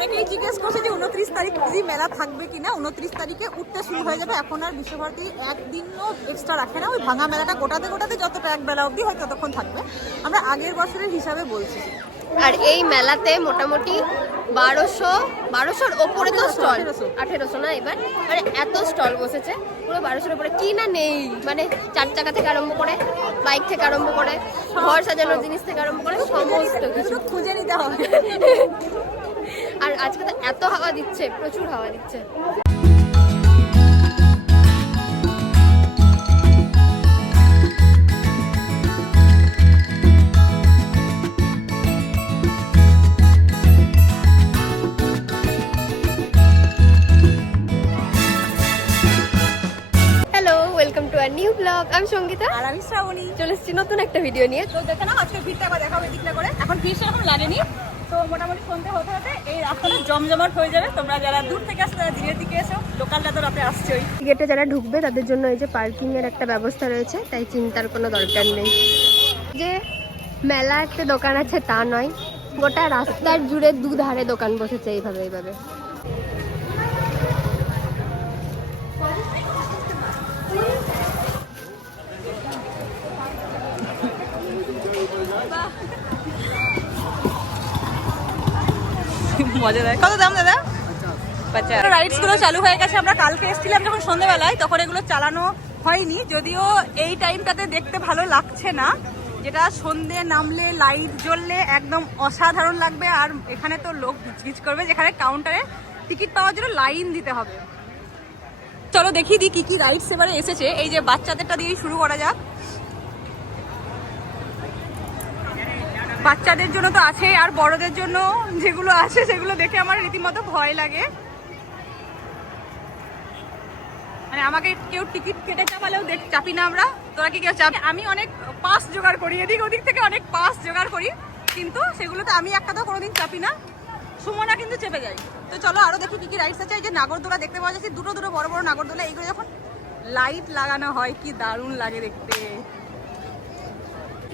অনেকেই জিজ্ঞেস করছে যে উনত্রিশ তারিখ দিদি মেলা থাকবে কিনা? উনত্রিশ তারিখে উঠতে শুরু হয়ে যাবে। এখন আর বিশ্বভারতী একদিনও এক্সট্রা রাখে না। ওই ভাঙা মেলাটা গোটাতে গোটাতে যতটা এক বেলা অবধি হয় ততক্ষণ থাকবে। আমরা আগের বছরের হিসাবে বলছি। আর এই মেলাতে মোটামুটি বারোশো বারোশোর ওপরে তো স্টল। 1800 আঠেরোশো। না এবার? মানে এত স্টল বসেছে। পুরো বারোশোর উপরে কি না নেই? মানে চার চাকা থেকে আরম্ভ করে বাইক থেকে আরম্ভ করে ঘর সাজানোর জিনিস থেকে আরম্ভ করে সমস্ত কিছু। খুঁজে নিতে হবে। আর আজকে তো এত হাওয়া দিচ্ছে প্রচুর হাওয়া দিচ্ছে। Hello welcome to our new blog আমি সঙ্গীতা আর আমি শ্রাবণী। চলে এসেছি নতুন একটা ভিডিও নিয়ে। তো দেখে নাও আজকে ভিড়টা একবার দেখাবো এদিকটা করে। এখন ভিড় সেরকম লাগেনি তো মোটামুটি সন্ধ্যে হতে হতে এই রাস্তাটা জমজমাট হয়ে যাবে। তোমরা যারা দূর থেকে আসো তারা দিনের দিকে এসো। লোকালটা তো রাতে আসছোই গেটে যারা ঢুকবে, তাদের জন্য এই যে পার্কিং এর একটা ব্যবস্থা রয়েছে, তাই চিন্তার কোনো দরকার নেই। যে মেলা একটা দোকান আছে, তা নয়। গোটা রাস্তার জুড়ে দুধারে দোকান বসেছে এইভাবে এইভাবে। মজাদার কত দাম দাদা? রাইডসগুলো চালু হয়ে গেছে। আমরা কালকে এসেছিলাম যখন সন্ধ্যেবেলায় তখন এগুলো চালানো হয়নি। যদিও এই টাইমটাতে দেখতে ভালো লাগছে না। যেটা সন্ধে নামলে লাইট জ্বললে একদম অসাধারণ লাগবে। আর এখানে তো লোক গিজগিজ করবে যেখানে কাউন্টারে টিকিট পাওয়ার জন্য লাইন দিতে হবে। চলো দেখি দিই কি কি রাইডস এবারে এসেছে। এই যে বাচ্চাদেরটা দিয়েই শুরু করা যাক। বাচ্চাদের জন্য তো আছে, আর বড়দের জন্য যেগুলো আছে সেগুলো দেখে আমার রীতিমতো ভয় লাগে। মানে আমাকে কেউ টিকিট কেটে চাপালেও দেখ চাপি না আমরা। তোরা কি কেউ চাপ আমি অনেক পাস জোগাড় করি, এদিক ওদিক থেকে অনেক পাস জোগাড় করি, কিন্তু সেগুলোতে আমি একটা তো কোনোদিন চাপি না। সুমনা কিন্তু চেপে যাই তো চলো আরও দেখি কি কি রাইডস আছে। এই যে নাগরদোলা দেখতে পাওয়া যাচ্ছে, দুটো দুটো বড় বড় নাগরদোলা, এইগুলো যখন লাইট লাগানো হয়, কি দারুণ লাগে দেখতে।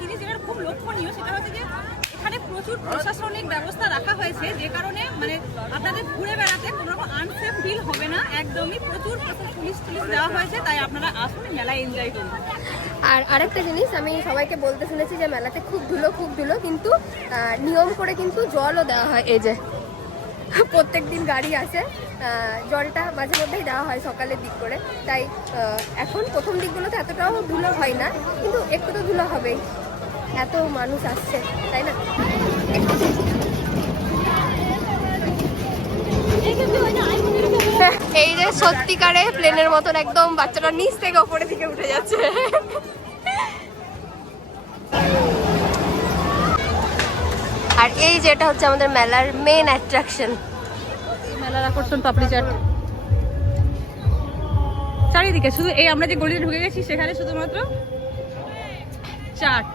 জিনিস যেটা খুব লক্ষণীয় সেটা হচ্ছে যে এখানে প্রচুর প্রশাসনিক ব্যবস্থা রাখা হয়েছে, যে কারণে মানে আপনাদের ঘুরে বেড়াতে কোনো রকম আনসেফ ফিল হবে না, একদমই প্রচুর পুলিশ টুলিশ দেওয়া হয়েছে, তাই আপনারা আসুন মেলা এনজয় করুন। আর আরেকটা জিনিস, আমি সবাইকে বলতে শুনেছি যে মেলাতে খুব ধুলো খুব ধুলো, কিন্তু নিয়ম করে কিন্তু জলও দেওয়া হয়, এই যে প্রত্যেক দিন গাড়ি আসে জলটা মাঝে মধ্যেই দেওয়া হয় সকালের দিক করে, তাই এখন প্রথম দিকগুলোতে এতটাও ধুলো হয় না, কিন্তু একটু তো ধুলো হবেই। এত মানুষ আসছে, তাই না? এই যে সত্যিকারে প্লেনের মতন একদম বাচ্চাটা নিচ থেকে ওপরের দিকে উঠে যাচ্ছে। আর এই যে এটা হচ্ছে আমাদের মেলার মেন অ্যাট্রাকশন মেলার আকর্ষণ চারিদিকে, শুধু এই আমরা যে গলিতে ঢুকে গেছি, সেখানে শুধুমাত্র চাট।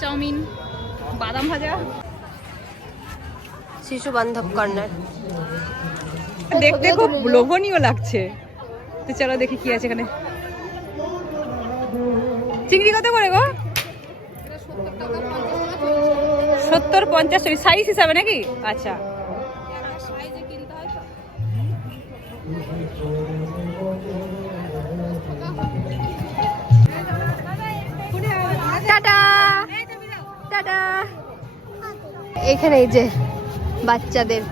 চাউমিন বাদাম ভাজা। শিশু বান্ধব কর্নার। দেখতে খুব লোভনীয় লাগছে। তো চলো দেখি কি আছে এখানে। চিংড়ি কত করে গো? সত্তর পঞ্চাশ সাইজ হিসাবে নাকি? আচ্ছা। টাটা। এখানে এই যে বাচ্চাদের,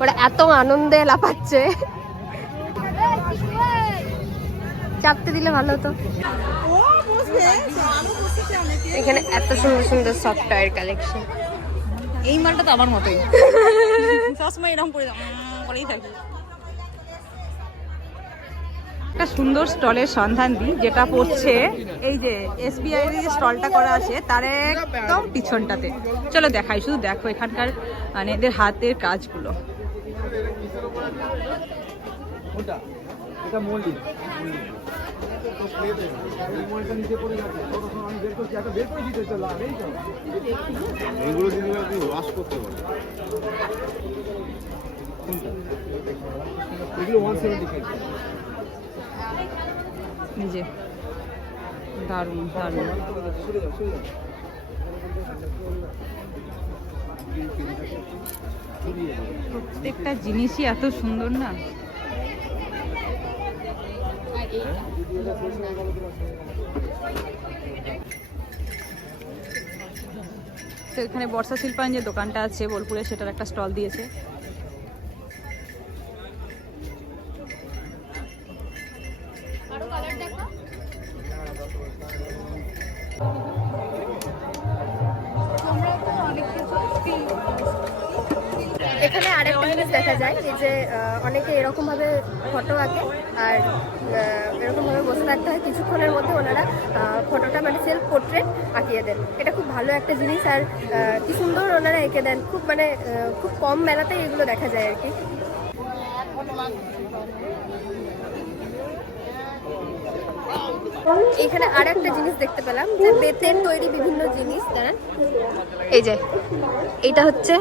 ওরা এত আনন্দে লাফাচ্ছে। চাপতে দিলে ভালো হতো। এখানে এত সুন্দর সুন্দর সফটওয়্যার কালেকশন এই মালটা তো আমার মতোই। সবসময় এরকম করে করেই থাকি। একটা সুন্দর স্টলের সন্ধান দিই যেটা পড়ছে এই যে এসবিআই এর যে স্টলটা করা আছে তার একদম পিছনটাতে। চলো দেখাই শুধু দেখো এখানকার মানে এদের হাতের কাজগুলো। ওটা এটা মল্লি তো প্লেটে এই মলটা নিচে পড়ে যাচ্ছে তখন আমি বের করছি একটা বের করে দিতে তো লাভ এই তো। এইগুলো যদি আপনি ওয়াশ করতে পারেন কোনটা? এগুলো ওয়ান সেভেন্টি নিজে যাও প্রত্যেকটা জিনিসই এত সুন্দর না? তো এখানে বর্ষা শিল্পায়ন যে দোকানটা আছে, বোলপুরে সেটার একটা স্টল দিয়েছে। এখানে আরেকটা জিনিস দেখা যায় এই যে অনেকে এরকম ভাবে ফটো আঁকে আর আহ, এরকম ভাবে বসে থাকতে হয়। কিছুক্ষণের মধ্যে ওনারা ফটোটা মানে সেলফ পোর্ট্রেট আঁকিয়ে দেন। এটা খুব ভালো একটা জিনিস আর কি সুন্দর ওনারা এঁকে দেন। খুব মানে খুব কম মেলাতেই এগুলো দেখা যায় আর কি। এখানে আর একটা জিনিস দেখতে পেলাম যে বেতের তৈরি বিভিন্ন জিনিস দাঁড়ান এই যে এটা হচ্ছে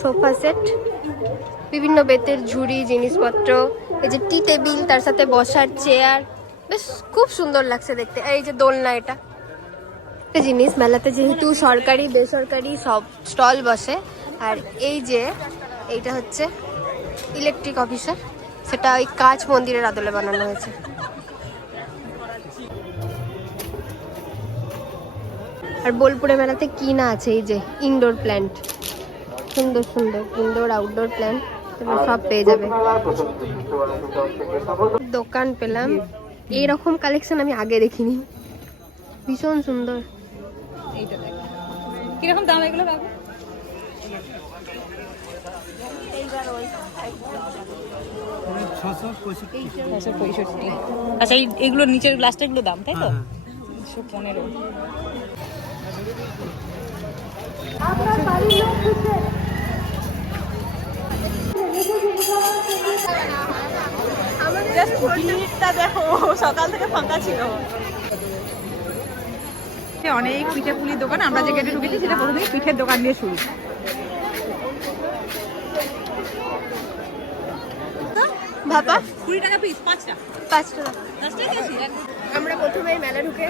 সোফা সেট, বিভিন্ন বেতের ঝুড়ি, জিনিসপত্র, এই যে টি টেবিল, তার সাথে বসার চেয়ার, বেশ খুব সুন্দর লাগছে দেখতে। এই যে দোলনা এটা। একটা জিনিস, মেলাতে যেহেতু সরকারি, বেসরকারি সব স্টল বসে, আর এই যে এইটা হচ্ছে ইলেকট্রিক অফিসার, সেটা ওই কাঁচ মন্দিরের আদলে বানানো হয়েছে। আর বোলপুরে মেলাতে কি না আছে, এই যে ইনডোর প্ল্যান্ট সুন্দর সুন্দর ইনডোর আউটডোর প্ল্যান্ট সব পেয়ে যাবে। দোকান পেলাম। এইরকম কালেকশন আমি আগে দেখিনি। ভীষণ সুন্দর। এইটা দেখ। কীরকম দাম এগুলো ছশো আচ্ছা এই এগুলোর নিচের গ্লাসটা এগুলো দাম তাই তো? দেখো সকাল থেকে ফাঁকা ছিল। অনেক পিঠে পুলির দোকান আমরা যে গেটে ঢুকেছি সেটা প্রথমেই পিঠের দোকান দিয়ে শুরু। ভাপা কুড়ি টাকা পিস পাঁচটা। পাঁচ টাকা পাঁচটা আমরা প্রথমে মেলা ঢুকে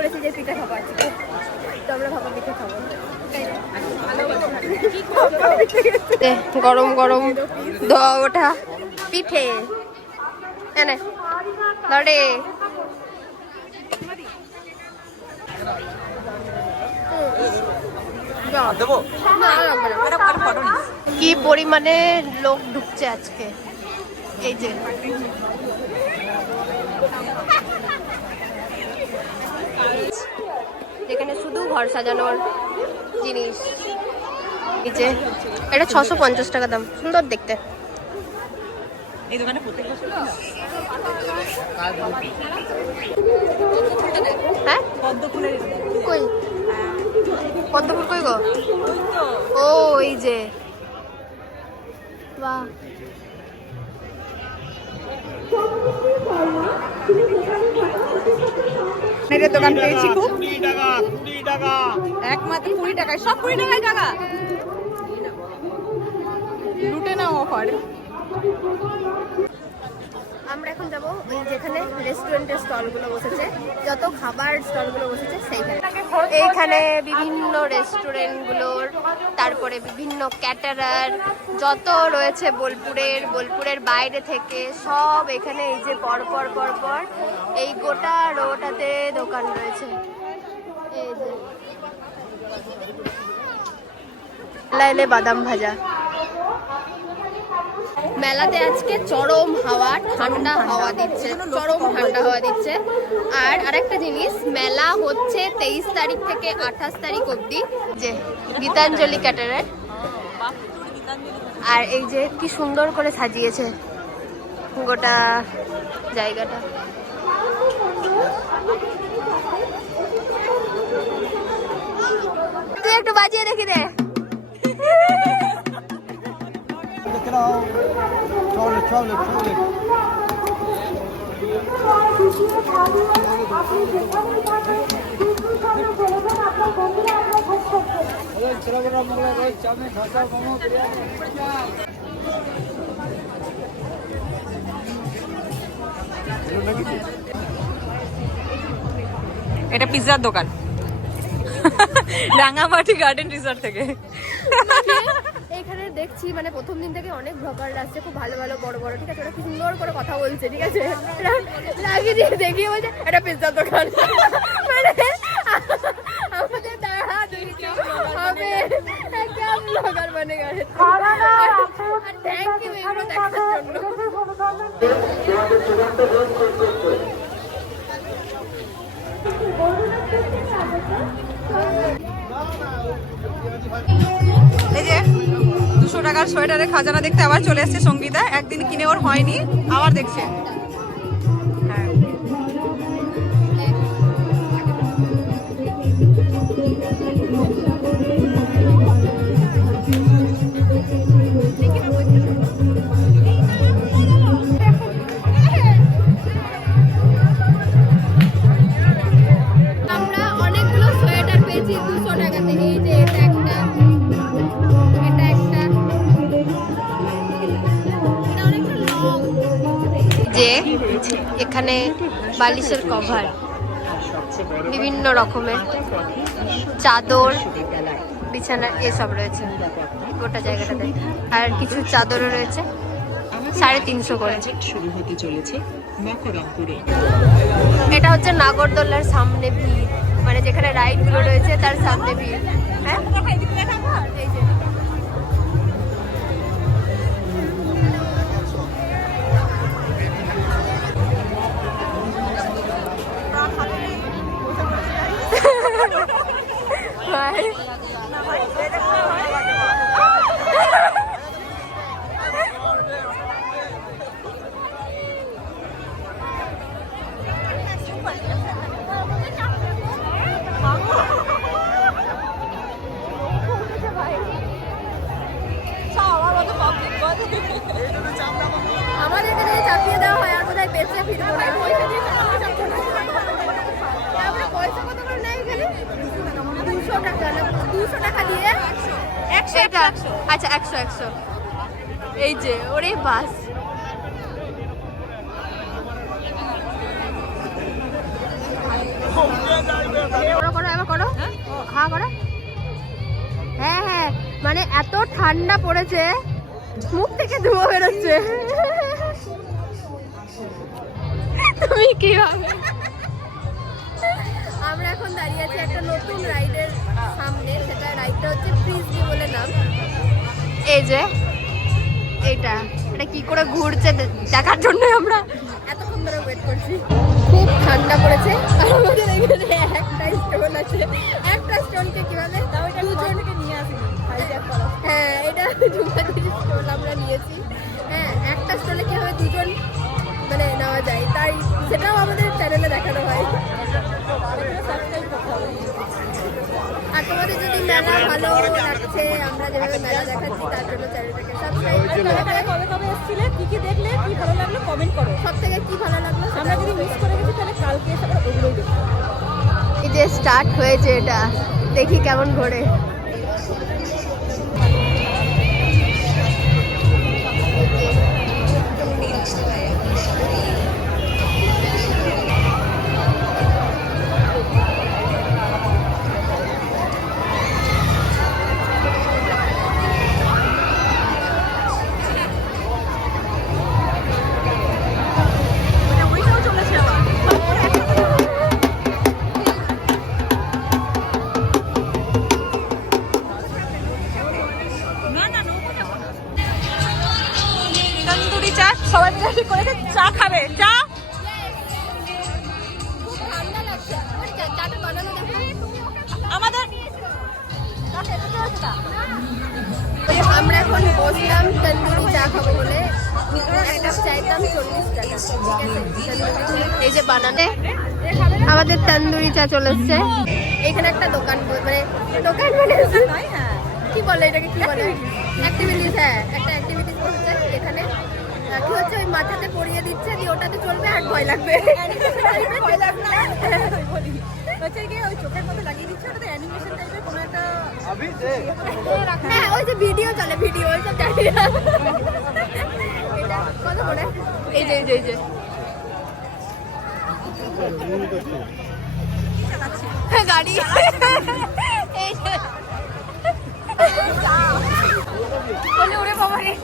করেছি যে পিঠে খাব আজকে। তো আমরা ভাপা পিঠে খাব। গরম গরম। ওঠা পিঠে। এনে কি পরিমাণে লোক ঢুকছে আজকে? এই যে। যেখানে শুধু ঘর সাজানোর জিনিস। এই যে এটা ছশো পঞ্চাশ টাকা দাম। সুন্দর দেখতে। এই দোকানে হ্যাঁ? কই? পদ্ম ফুল কই গো? ও এই যে। বাহ। এর দোকান পেয়েছি খুব। টাকা কুড়ি টাকা। একমাত্র কুড়ি টাকায় সব কুড়ি টাকায় টাকা। লুটে নাও অফার। আমরা এখন যাব যেখানে রেস্টুরেন্টের স্টলগুলো বসেছে, যত খাবার স্টলগুলো বসেছে সেইখানে। এইখানে বিভিন্ন রেস্টুরেন্টগুলোর তারপরে বিভিন্ন ক্যাটারার যত রয়েছে বোলপুরের বোলপুরের বাইরে থেকে, সব এখানে এই যে পর পর পর পর এই গোটা রোটাতে দোকান রয়েছে। এই যে। লাইলে বাদাম ভাজা। মেলাতে আজকে চরম হাওয়া, ঠান্ডা হাওয়া দিচ্ছে, চরম ঠান্ডা হাওয়া দিচ্ছে। আর আরেকটা জিনিস, মেলা হচ্ছে তেইশ তারিখ থেকে আঠাশ তারিখ অবধি, যে গীতাঞ্জলি ক্যাটারের আর এই যে কি সুন্দর করে সাজিয়েছে গোটা জায়গাটা। তুই একটু বাজিয়ে দেখি দে। চলে চলে চলে এটা পিৎজার দোকান। রাঙামাটি গার্ডেন রিসর্ট থেকে। এখানে দেখছি মানে প্রথম দিন থেকে অনেক ব্লগার আসছে খুব ভালো ভালো বড় বড় ঠিক আছে? ওরা সুন্দর করে কথা বলছে ঠিক আছে? লাগিয়ে দিয়ে দেখিয়ে বলছে এটা পিৎজার দোকান। মানে আমাদের দাঁড়া হবে একটা ব্লগার বনে গেছে। থ্যাংক ইউ এগুলো দেখার জন্য। এই যে দুশো টাকার সোয়েটারের খাজানা দেখতে আবার চলে এসছে সঙ্গীতা। একদিন কিনে ওর হয়নি আবার দেখছে। যে এখানে বালিশের কভার বিভিন্ন রকমের চাদর, বিছানা, এসব রয়েছে। গোটা জায়গাটাতে। আর কিছু চাদরও রয়েছে। সাড়ে তিনশো করে। শুরু হতে চলেছে এটা হচ্ছে নাগরদোলার সামনে ভিড়। মানে যেখানে রাইডগুলো রয়েছে, তার সামনে ভিড়। হ্যাঁ? এই যে। ভাই মানে এত ঠান্ডা পড়েছে মুখ থেকে ধোঁয়া বেরোচ্ছে। তুমি কি আমরা এখন দাঁড়িয়ে আছি একটা নতুন রাইডের সামনে সেটা রাইডটা হচ্ছে ফ্রিজবি বলে নাম। এই যে এইটা এটা কি করে ঘুরছে দেখার জন্য আমরা। এতক্ষণ ধরে ওয়েট করছি। খুব ঠান্ডা পড়েছে। আর আমাদের এখানে একটা স্টোন আছে। একটা স্টোনকে কীভাবে দুজন নিয়ে আসি হ্যাঁ এটা জুমাদির স্টোন আমরা নিয়েছি। হ্যাঁ একটা স্টোনে কীভাবে দুজন মানে নেওয়া যায়। তাই সেটাও আমাদের চ্যানেলে দেখানো হয়। আর তোমাদের যদি মেলা ভালো লাগছে আমরা যেভাবে মেলা দেখাচ্ছি তার জন্য চ্যানেলটাকে সাবস্ক্রাইব কবে কবে এসেছিলে কি কি দেখলে কি ভালো লাগল কমেন্ট করো। সব থেকে কি ভালো লাগল আমরা যদি মিস করে গেছি তাহলে কালকে এসে আবার ওগুলোই দেখব। এই যে স্টার্ট হয়েছে এটা। দেখি কেমন ঘোরে। চেষ্টা চলে এখানে একটা দোকান মানে দোকান মানে হ্যাঁ। কি বলে এটাকে কি বলে? অ্যাক্টিভিটিস হ্যাঁ একটা অ্যাক্টিভিটিস হচ্ছে এখানে। কি হচ্ছে ওই মাথাতে পরিয়ে দিচ্ছে দিয়ে ওটাতে চলবে আর ভয় লাগবে। কোনো একটা হ্যাঁ ওই যে ভিডিও চলে ভিডিও এই যে এই যে এই যে। গাড়ি। বলে, বাবা রে।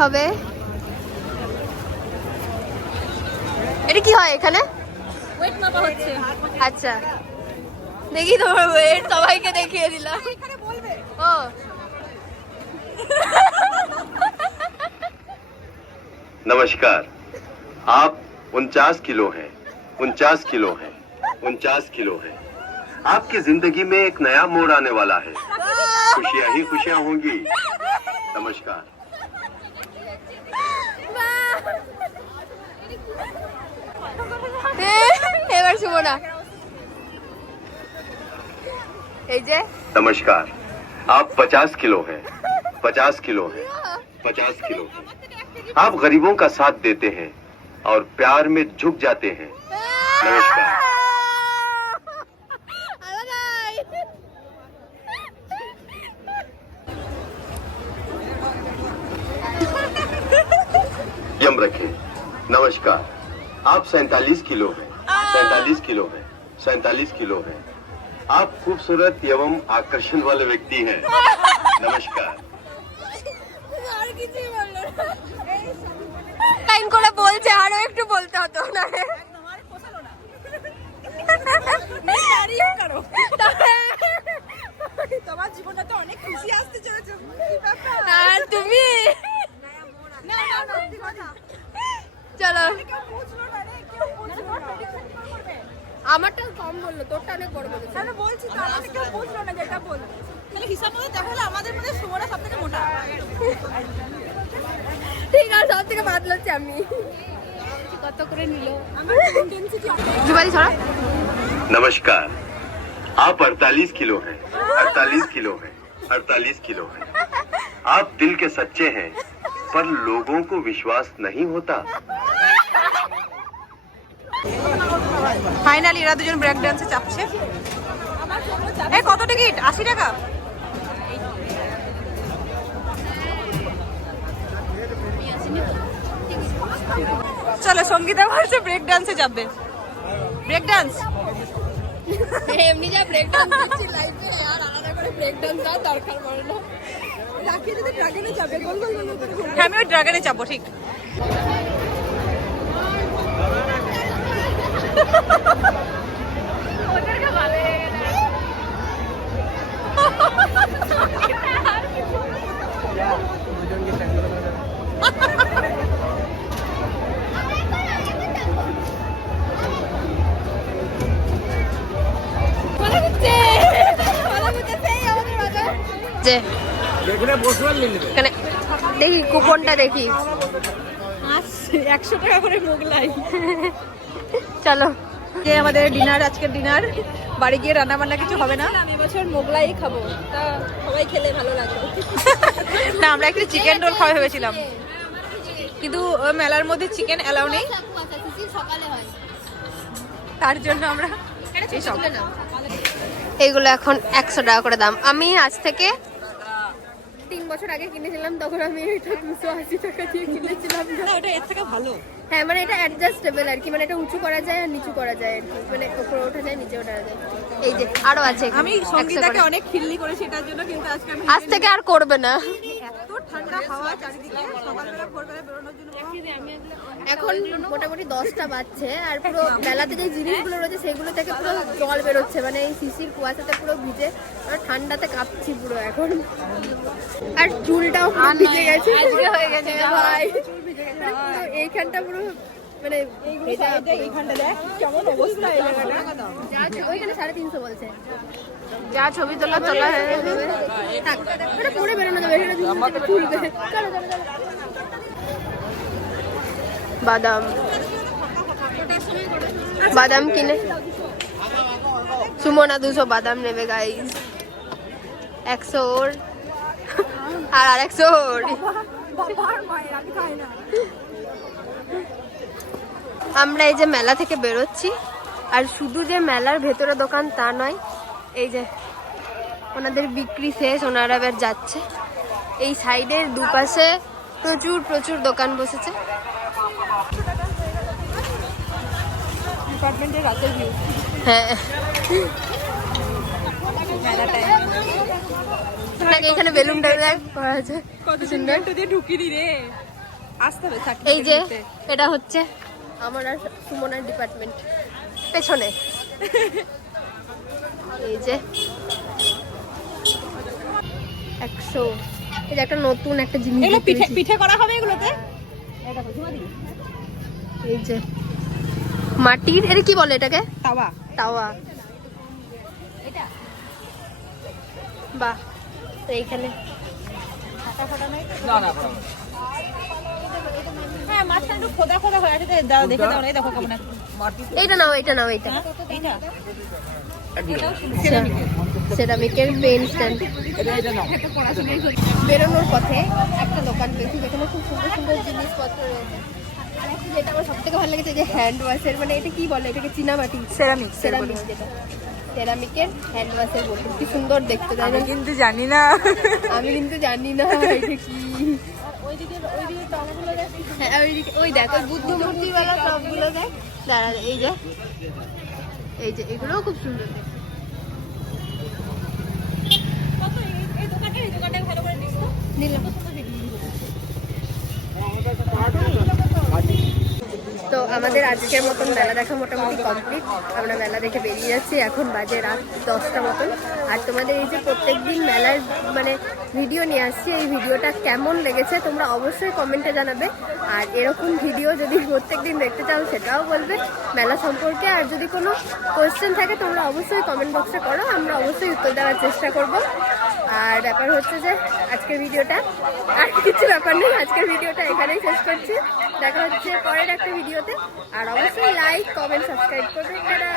হবে? এটা কি হয় এখানে? ওয়েট মাপা হচ্ছে। আচ্ছা। দেখি তোমার ওয়েট সবাইকে দেখিয়ে দিলাম। এখানে বলবে। ও। नमस्कार आप उनचास किलो हैं उनचास किलो हैं उनचास किलो हैं आपकी जिंदगी में एक नया मोड़ आने वाला है खुशियां ही खुशियां होंगी नमस्कार এবার শুভ না এই যে नमस्कार आप पचास किलो हैं पचास किलो हैं पचास किलो हैं आप गरीबों का साथ देते हैं और प्यार में झुक जाते हैं। नमस्कार। यम रखे। नमस्कार। आप सैतालीस किलो हैं। सैतालीस किलो हैं। सैतालीस किलो हैं। आप खूबसूरत एवं आकर्षण वाले व्यक्ति हैं। नमस्कार। টাইম করে বলছে আরও একটু বলতে হতো না তোমার তো অনেক খুশি আসতে? আমারটা কম বলল তোরটা অনেক বলেছে। তো, হিসাব আমাদের মধ্যে সুমনা থেকে বাদ হচ্ছে আমি কত করে নিল আমার intensity যুবালি ছড়া नमस्कार आप 48 किलो हैं 48 किलो हैं 48 किलो हैं आप दिल के सच्चे हैं पर लोगों को विश्वास नहीं होता ফাইনালি এরা দুজন ব্রেক ডান্সে চাপছে এ কত টিকিট আশি টাকা চলো সঙ্গীতা বলছে ব্রেক ডান্সে যাবে। ব্রেক ডান্স এমনি যা ব্রেক ডান্স করছি লাইফে আর আলাদা করে ব্রেক ডান্স আর দরকার পড়ে না। যদি ড্রাগনে যাবে গোল গোল হ্যাঁ আমি ওই ড্রাগনে যাব ঠিক। যে এখানে দেখি কুপনটা দেখি। একশো টাকা করে মোগলাই। চলো। যে আমাদের ডিনার আজকের ডিনার। বাড়ি গিয়ে রান্না বান্না কিছু হবে না? আমি এবছর মোগলাই খাব। তা সবাই খেলে ভালো লাগল না আমরা একটু চিকেন রোল খাওয়া ভেবেছিলাম। কিন্তু মেলার মধ্যে চিকেন অ্যালাউ নেই। তার জন্য আমরা এইগুলো এখন একশো টাকা করে দাম। আমি আজ থেকে তিন বছর আগে কিনেছিলাম তখন আমি এটা দুশো আশি টাকা দিয়ে কিনেছিলাম। ওটা এর থেকে ভালো। হ্যাঁ মানে এটা অ্যাডজাস্টেবল আর কি মানে এটা উঁচু করা যায় আর নিচু করা যায় আর কি মানে উপরে ওঠা যায় নিচে ওঠা যায়। এই যে আরও আছে আমি 100 সঙ্গীতাকে। অনেক খিল্লি করেছি এটার জন্য কিন্তু আজকে আজ থেকে আর করবে না। এত ঠান্ডা হাওয়া চারিদিকে সকালবেলা ভোরবেলা বেরোনোর জন্য। এখন মোটামুটি দশটা বাজছে আর পুরো মেলাতে যে জিনিসগুলো রয়েছে সেগুলো থেকে পুরো জল বেরোচ্ছে। মানে এই শিশির কুয়াশাতে পুরো ভিজে আর ঠান্ডাতে কাঁপছি পুরো এখন। আর চুলটাও ভিজে গেছে। হয়ে গেছে ভাই। এইখানটা পুরো মানে এইখানটা দেখ কেমন অবস্থা এই জায়গাটা। ওইখানে সাড়ে তিনশো বলছে। যা ছবি তোলা তোলা হয়ে যাবে ওটা পরে বেরোনো যাবে এখানে খুলবে চলো চলো চলো। বাদাম। বাদাম কিনে। সুমনা দুশো বাদাম নেবে গাইস একশো ওর। আর আর একশো ওর আমরা এই যে মেলা থেকে বেরোচ্ছি। আর শুধু যে মেলার ভেতরে দোকান তা নয় এই যে ওনাদের বিক্রি শেষ ওনারা এবার যাচ্ছে। এই সাইডের দুপাশে প্রচুর প্রচুর দোকান বসেছে। ডিপার্টমেন্টের রাতের ভিউ হ্যাঁ। এখানে বেলুন করা আছে। কত সুন্দর। দিয়ে ঢুকিনি রে। আসতে হবে এই যে এটা হচ্ছে আমার আর সুমনার ডিপার্টমেন্ট পেছনে। এই যে। একশো। এই যে একটা নতুন একটা জিনিস এগুলো পিঠে পিঠে করা হবে এগুলোতে? এই যে। মাটির এটা কি বলে এটাকে? তাওয়া। তাওয়া। বাহ তো এইখানে। ফাটা ফাটা হ্যাঁ মাঝখানে একটু খোদা খোদা হয়ে আছে দাও দেখে দাও এই দেখো কেমন। এইটা নাও এইটা নাও এইটা। হ্যাঁ, সেরামিকের পেন স্ট্যান্ড বেরোনোর পথে একটা দোকান পেয়েছি যেখানে খুব সুন্দর সুন্দর জিনিসপত্র রয়েছে। আর একটা যেটা আমার সব থেকে ভালো লেগেছে যে হ্যান্ড ওয়াশের মানে এটা কি বলে এটাকে চীনামাটি? সেরামিক সেরামিক যেটা। সেরামিকের হ্যান্ড ওয়াশের বোতল কি সুন্দর দেখতে আমি কিন্তু জানি না। আমি কিন্তু জানি না এটা কি? হ্যাঁ ওই দেখ ওই বুদ্ধ মূর্তিওয়ালা সবগুলো দেখ। দাঁড়া এই যে এই যে এগুলোও খুব সুন্দর। নিলাম তো আমাদের আজকের মতন মেলা দেখা মোটামুটি কমপ্লিট আমরা মেলা দেখে বেরিয়ে যাচ্ছি, এখন বাজে রাত দশটা মতন। আর তোমাদের এই যে প্রত্যেক দিন মেলার মানে ভিডিও নিয়ে আসছি, এই ভিডিওটা কেমন লেগেছে তোমরা অবশ্যই কমেন্টে জানাবে। আর এরকম ভিডিও যদি প্রত্যেক দিন দেখতে চাও, সেটাও বলবে মেলা সম্পর্কে। আর যদি কোনো কোয়েশ্চেন থাকে, তোমরা অবশ্যই কমেন্ট বক্সে করো, আমরা অবশ্যই উত্তর দেওয়ার চেষ্টা করব। আর ব্যাপার হচ্ছে যে, আজকের ভিডিওটা আর কিছু ব্যাপার নেই, আজকের ভিডিওটা এখানেই শেষ করছি। দেখা হচ্ছে পরের একটা ভিডিওতে। আর অবশ্যই লাইক কমেন্ট সাবস্ক্রাইব করবে টাটা।